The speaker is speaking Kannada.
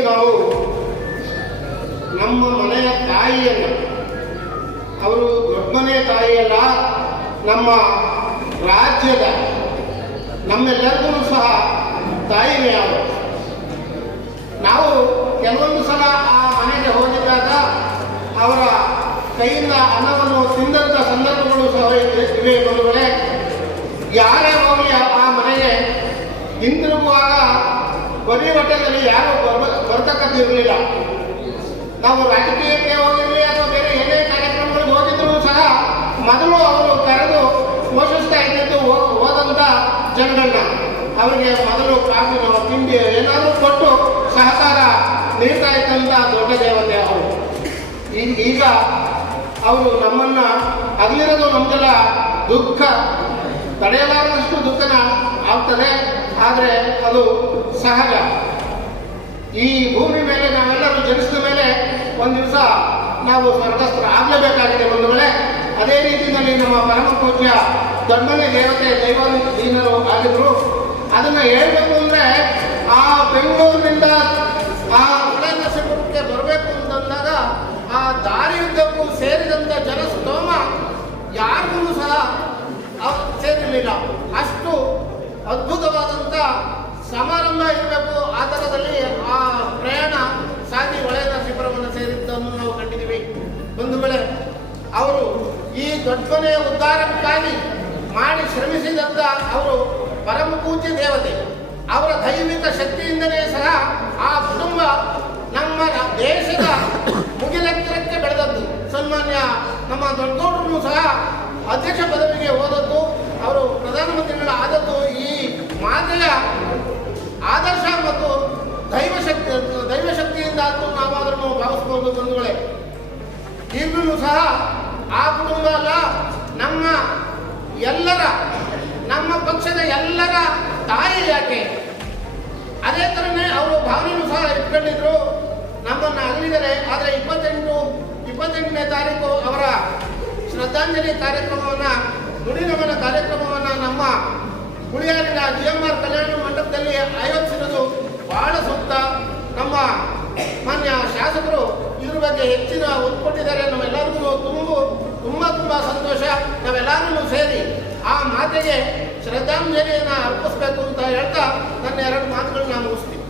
ನಾವು ನಮ್ಮ ಮನೆಯ ತಾಯಿಯನ್ನ, ಅವರು ದೊಡ್ಡಮನೆ ತಾಯಿಯಲ್ಲ, ನಮ್ಮ ರಾಜ್ಯದ ನಮ್ಮೆಲ್ಲರಿಗೂ ಸಹ ತಾಯಿನೇ ಅವರು. ನಾವು ಕೆಲವೊಂದು ಸಲ ಆ ಮನೆಗೆ ಹೋಗಿದ್ದಾಗ ಅವರ ಕೈಯಿಂದ ಅನ್ನವನ್ನು ತಿಂದಂಥ ಸಂದರ್ಭಗಳು ಸಹ ಇವೆ ಬಂಧುಗಳೇ. ಯಾರೇ ಹೋಗಿ ಆ ಮನೆಗೆ ಹಿಂತಿರುಗುವಾಗ ಬರೀ ಹೊಟ್ಟೆಯಲ್ಲಿ ಯಾರು ಬರ್ತಕ್ಕಂತಿರಲಿಲ್ಲ. ನಾವು ರಾಜಕೀಯಕ್ಕೆ ಹೋಗಿರಲಿ ಅಥವಾ ಬೇರೆ ಏನೇ ಕಾರ್ಯಕ್ರಮಗಳಿಗೆ ಹೋಗಿದ್ರು ಸಹ ಮೊದಲು ಅವರು ಕರೆದು ಪೋಷಿಸ್ತಾ ಇದ್ದಿದ್ದು ಹೋದಂಥ ಜನಗಳನ್ನ. ಅವರಿಗೆ ಮೊದಲು ಕಾಫಿನೋ ತಿಂಡಿ ಏನಾದರೂ ಕೊಟ್ಟು ಸಹಕಾರ ನೀಡ್ತಾ ಇದ್ದಂಥ ದೊಡ್ಡ ದೇವತೆ ಅವರು. ಈಗ ಅವರು ನಮ್ಮನ್ನ ಅಗಲಿರೋದು ನಮಗೆಲ್ಲ ದುಃಖ, ತಡೆಯಲಾರದಷ್ಟು ದುಃಖನ ಆಗ್ತದೆ. ಆದರೆ ಅದು ಸಹಜ. ಈ ಭೂಮಿ ಮೇಲೆ ನಾವೆಲ್ಲರೂ ಜನಿಸಿದ ಮೇಲೆ ಒಂದು ದಿವಸ ನಾವು ಸ್ವರ್ಗಸ್ಥರ ಆಗಲೇಬೇಕಾಗಿದೆ ಬಂಧುಗಳೇ. ಅದೇ ರೀತಿಯಲ್ಲಿ ನಮ್ಮ ಪರಮ ಪೂಜ್ಯ ದೊಡ್ಡಮನೆ ದೇವತೆ ದೈವಾಧೀನರು ಆಗಿದ್ರು. ಅದನ್ನ ಹೇಳ್ಬೇಕು ಅಂದ್ರೆ ಆ ಬೆಂಗಳೂರಿನಿಂದ ಆ ಉದಯನರಸೀಪುರಕ್ಕೆ ಬರಬೇಕು ಅಂತಂದಾಗ ಆ ದಾರಿಯುದ್ದಕ್ಕೂ ಸೇರಿದಂಥ ಜನಸ್ತೋಮ ಯಾರಿಗೂ ಸಹ ಸೇರಿರಲಿಲ್ಲ. ಅಷ್ಟು ಅದ್ಭುತವಾದಂಥ ಸಮಾರಂಭ ಇರಬೇಕು. ಆ ಥರದಲ್ಲಿ ಆ ಪ್ರಯಾಣ ಸಾಗಿ ಹೊಳೆನರಸೀಪುರವನ್ನು ಸೇರಿದ್ದನ್ನು ನಾವು ಕಂಡಿದ್ದೀವಿ ಬಂಧುಗಳೇ. ಅವರು ಈ ದೊಡ್ಡಮನೆಯ ಉದ್ಧಾರಕ್ಕಾಗಿ ಮಾಡಿ ಶ್ರಮಿಸಿದಂಥ ಅವರು ಪರಮ ಪೂಜ್ಯ ದೇವತೆ. ಅವರ ದೈವಿಕ ಶಕ್ತಿಯಿಂದಲೇ ಸಹ ಆ ಕುಟುಂಬ ನಮ್ಮ ದೇಶದ ಮುಗಿಲೆತ್ತರಕ್ಕೆ ಬೆಳೆದದ್ದು. ಸನ್ಮಾನ್ಯ ನಮ್ಮ ದೊಡ್ಡಗೌಡರು ಸಹ ಅಧ್ಯಕ್ಷ ಪದವಿಗೆ ಹೋದದ್ದು, ಅವರು ಪ್ರಧಾನಮಂತ್ರಿಗಳ ಆದದ್ದು ಈ ಮಾತೆಯ ಆದರ್ಶ ಮತ್ತು ದೈವಶಕ್ತಿಯಿಂದ ಅಂತ ನಾವಾದ್ರೂ ಭಾವಿಸಬಹುದು ಬಂಧುಗಳೇ. ಈಗಲೂ ಸಹ ಆ ಕುಟುಂಬ ಅಲ್ಲ, ನಮ್ಮ ಪಕ್ಷದ ಎಲ್ಲರ ತಾಯಿ ಯಾಕೆ. ಅದೇ ಥರನೇ ಅವರು ಭಾವನೆಯೂ ಸಹ ಇಟ್ಕೊಂಡಿದ್ರು. ನಮ್ಮನ್ನು ಅಗಲಿದರೆ. ಆದರೆ 28ನೇ ತಾರೀಕು ಅವರ ಶ್ರದ್ಧಾಂಜಲಿ ಕಾರ್ಯಕ್ರಮವನ್ನು, ನುಡಿನಮನ ಕಾರ್ಯಕ್ರಮವನ್ನು ನಮ್ಮ ಹುಳಿಯಾರಿನ GMR ಕಲ್ಯಾಣ ಮಂಟಪದಲ್ಲಿ ಆಯೋಜಿಸಿರೋದು ಬಹಳ ಸೂಕ್ತ. ನಮ್ಮ ಮಾನ್ಯ ಶಾಸಕರು ಇದ್ರ ಬಗ್ಗೆ ಹೆಚ್ಚಿನ ಒತ್ತು ಕೊಟ್ಟಿದ್ದಾರೆ. ನಾವೆಲ್ಲರಿಗೂ ತುಂಬ ಸಂತೋಷ. ನಾವೆಲ್ಲರೂ ಸೇರಿ ಆ ಮಾತೆಗೆ ಶ್ರದ್ಧಾಂಜಲಿಯನ್ನು ಅರ್ಪಿಸಬೇಕು ಅಂತ ಹೇಳ್ತಾ ನನ್ನ 2 ಮಾತುಗಳನ್ನ ನಾನು ಮುಗಿಸ್ತೀನಿ.